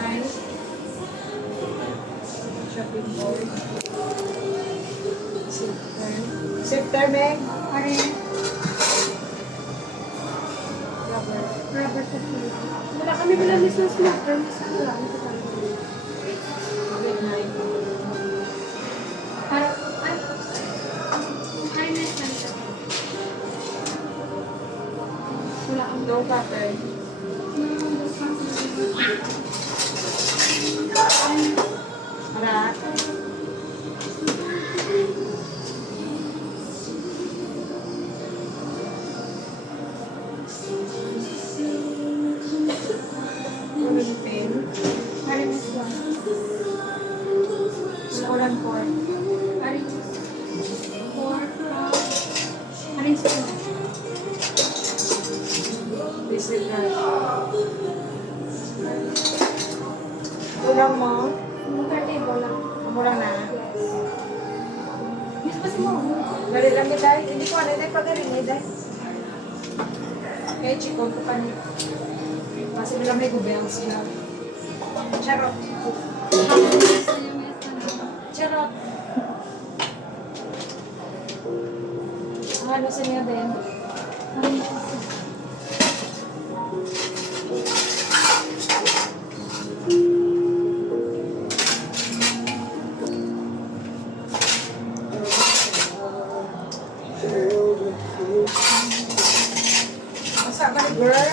Nice. Shopping board. Sifter. Sifter, Meg. Ari, Rubber. rubber sa food. Wala kami bilang business na terms. Wala kami sa kanila. Good night. Para, ay, na yan siya. Wala kami. No pattern. Marat. Wooden pen. Ari, Miss Conie. Score and four. Ari, four, Ari, school. Disregard. Tulang mo. Mutar table lang. Mura na. Miss pa si mo. Dali lang dahil. Hindi ko ano dahil pagaling dahil. Kaya chikon ko pa niya. Kasi wala may gubeng sila. Charot. Charot. Ang ano sa niya din? Masa ba ni girl?